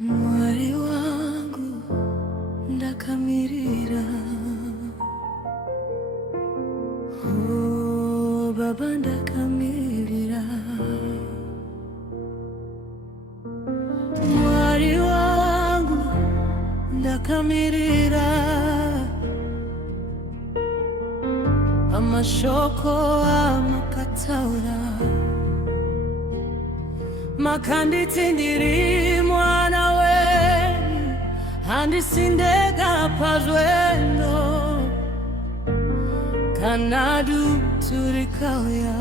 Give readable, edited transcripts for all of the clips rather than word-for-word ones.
Mwari wangu ndakamirira, oh Baba ndakamirira. Mwari wangu ndakamirira, amashoko amakataura makanditi ndiri mwana wenyu handisindega pazwendo kanadu turikauya.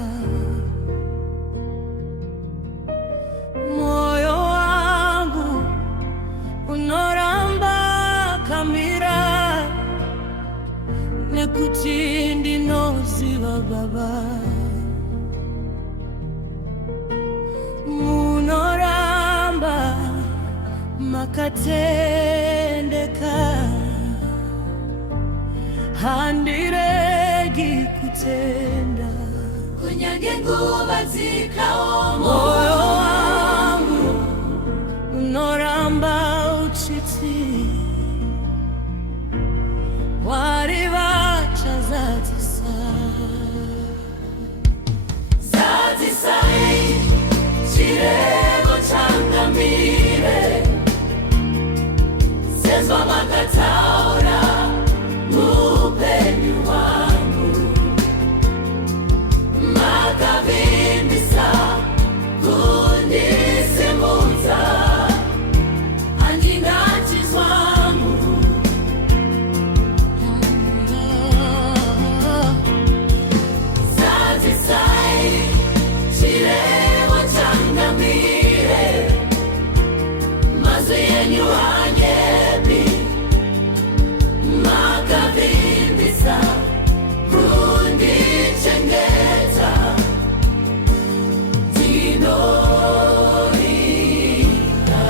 Moyo wangu unoramba kamira nekuti ndinoziva Baba munoramba makatendeka, handiregi kutenda kunyange nguva dzikaoma. Moyo wangu unoramba uchiti wari vacha zadzisai chirevo changamire sezva makataura muupenyu hwangu, makavimbisa kundisimudza handingati zvangu. Zadzisai chirevo changamire mazwi enyu hanyepi, makavimbisa kundichengeta ndinorinda.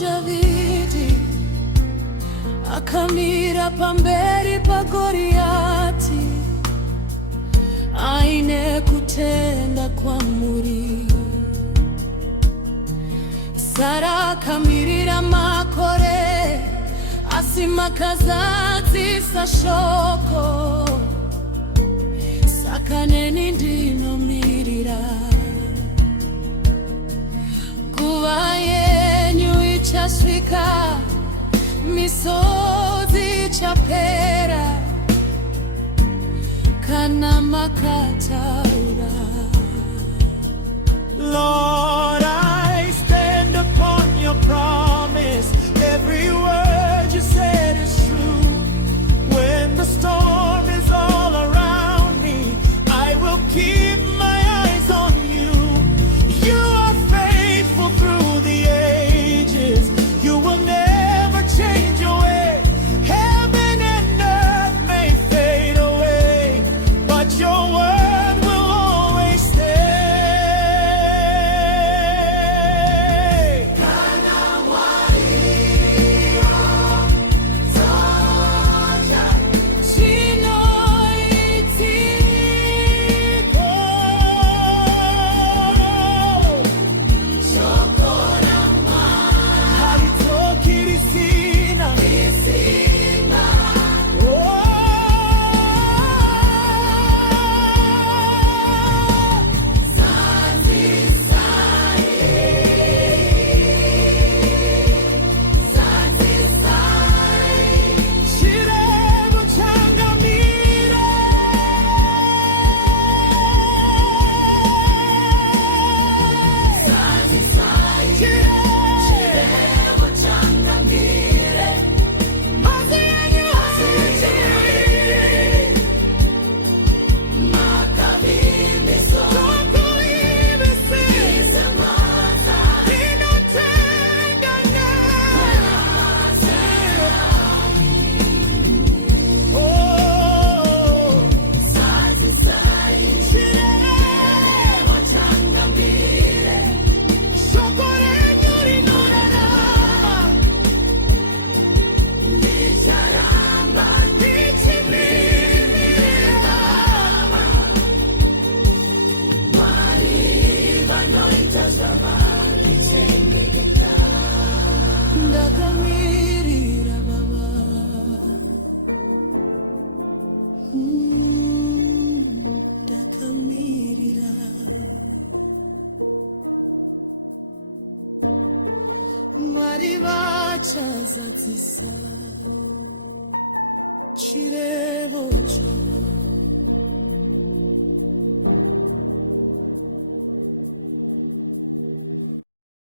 Davhidhi akamira pamberi paGoriati aine kutenda kwamuri. Sara akamirira makore asi makazadzisa shoko, saka neni ndinomirira. Nguva yenyu ichasvika, misodzi ichapera kana makataura. Lord, I stand upon your promise. Every word you said is true. When the storm is all around me, I will keep my eyes on you. You are faithful through the ages. You will never change your way. Heaven and earth may fade away, but your word will always stay. chazadzisa chirebo chavo